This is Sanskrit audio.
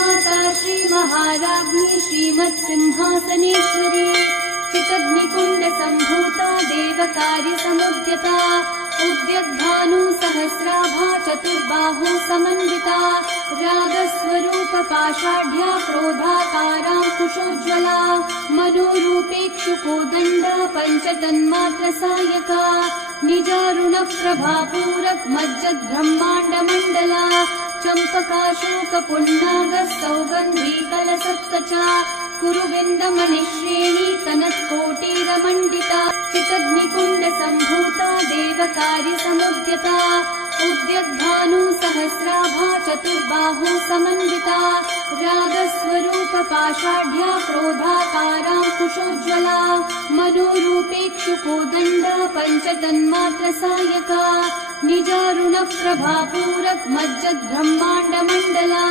श्रीमाता श्रीमहाराज्ञी श्रीमत्सिंहासनेश्वरी चितग्निकुण्डसम्भूता देवकार्यसमुद्यता उद्यद्भानुसहस्राभा चतुर्बाहु समन्विता रागस्वरूपपाषाढ्या क्रोधाकाराङ्कुशोज्ज्वला मनोरूपेक्षुकोदण्ड पञ्चतन्मात्रसायका निजारुणप्रभापूरकमज्जद्ब्रह्माण्डमण्डला चम्पकाशोकपुण्णागसौगन्धीकलसत्कचा कुरुविन्दमणिश्रेणी कनत्कोटीरमण्डिता चितग्निकुण्डसम्भूता देवकार्यसमुद्यता उद्यद्भानुसहस्राभा चतुर्बाहु समन्विता रागस्वरूपपाषाढ्या क्रोधाकाराङ्कुशोज्ज्वला मनोरूपेक्षुकोदण्ड पञ्चतन्मात्रसायका निजारुणप्रभापूरकमज्जद्ब्रह्माण्डमण्डला